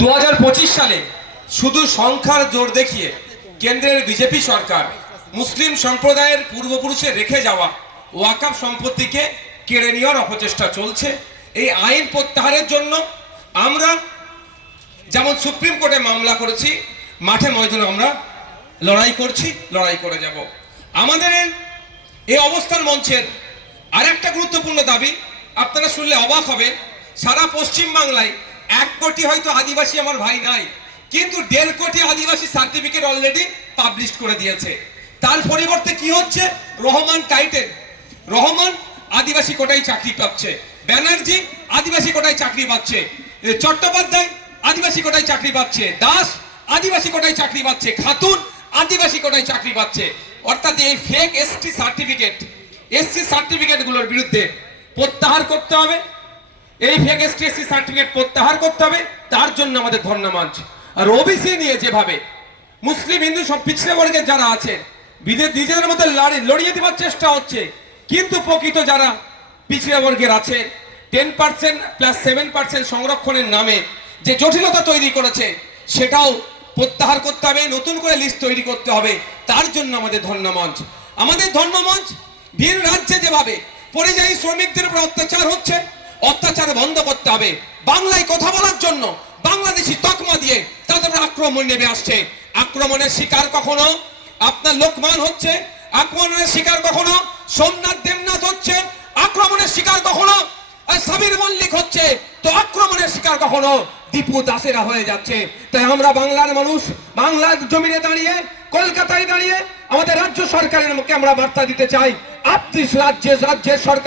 2025 সালে শুধু সংখ্যার জোর দেখিয়ে কেন্দ্রের বিজেপি সরকার মুসলিম সম্প্রদায়ের পূর্বপুরুষে রেখে যাওয়া ওয়াকফ সম্পত্তিকে কেড়ে নেওয়ার অপচেষ্টা চলছে। এই আইন প্রত্যাহারের জন্য আমরা যেমন সুপ্রিম কোর্টে মামলা করেছি, মাঠে ময়দানে আমরা লড়াই করছি, লড়াই করে যাব। আমাদের এই অবস্থান মঞ্চের আরেকটা গুরুত্বপূর্ণ দাবি, আপনারা শুনলে অবাক হবেন, সারা পশ্চিম বাংলায় 1 কোটি হয়তো আদিবাসী আমার ভাই নাই, কিন্তু 1.5 কোটি আদিবাসী সার্টিফিকেট অলরেডি পাবলিশ করে দিয়েছে। তার পরিবর্তে কি হচ্ছে? রহমান টাইটেল, রহমান আদিবাসী কোটায় চাকরি পাচ্ছে, ব্যানার্জি আদিবাসী কোটায় চাকরি পাচ্ছে, চট্টোপাধ্যায় আদিবাসী কোটায় চাকরি পাচ্ছে, দাস আদিবাসী কোটায় চাকরি পাচ্ছে, খাতুন আদিবাসী কোটায় চাকরি পাচ্ছে। অর্থাৎ এই ফেক এসসি সার্টিফিকেটগুলোর বিরুদ্ধে প্রত্যাহার করতে হবে। এই ফেক এসসি সার্টিফিকেট প্রত্যাহার করতে হবে। তার জন্য আমাদের ধর্ণা মঞ্চ। আর ওবিসি নিয়ে যেভাবে মুসলিম হিন্দু সব পিছড়ে বর্গের যারা আছে নিজেদের মধ্যে লড়িয়ে দেওয়ার চেষ্টা হচ্ছে, কিন্তু প্রকৃত যারা পিছড়ে বর্গের আছে 10% + 7% সংরক্ষণের নামে যে জটিলতা তৈরি করেছে সেটাও প্রত্যাহার করতে হবে, নতুন করে লিস্ট তৈরি করতে হবে। তার জন্য আমাদের ধর্ণা মঞ্চ। আমাদের ধর্ণা মঞ্চ ভিন রাজ্যে যেভাবে পরিযায়ী শ্রমিকদের উপর অত্যাচার হচ্ছে, অত্যাচার বন্ধ করতে হবে। বাংলায় কথা বলার জন্য বাংলাদেশি তকমা দিয়ে তাদের উপর আক্রমণ নেমে আসছে। আক্রমণের শিকার কখনো আপনার লোকমান হচ্ছে, আক্রমণের শিকার কখনো সোমনাথ দেবনাথ হচ্ছে, আক্রমণের শিকার কখনো সাবির মল্লিক হচ্ছে, তো আক্রমণের শিকার কখনো দীপু দাসেরা হয়ে যাচ্ছে। তাই আমরা বাংলার মানুষ, বাংলার জমিনে দাঁড়িয়ে, কলকাতায় দাঁড়িয়ে আমাদের রাজ্য সরকারের মুখে আমরা বার্তা দিতে চাই, আপনি রাজ্যের সরকার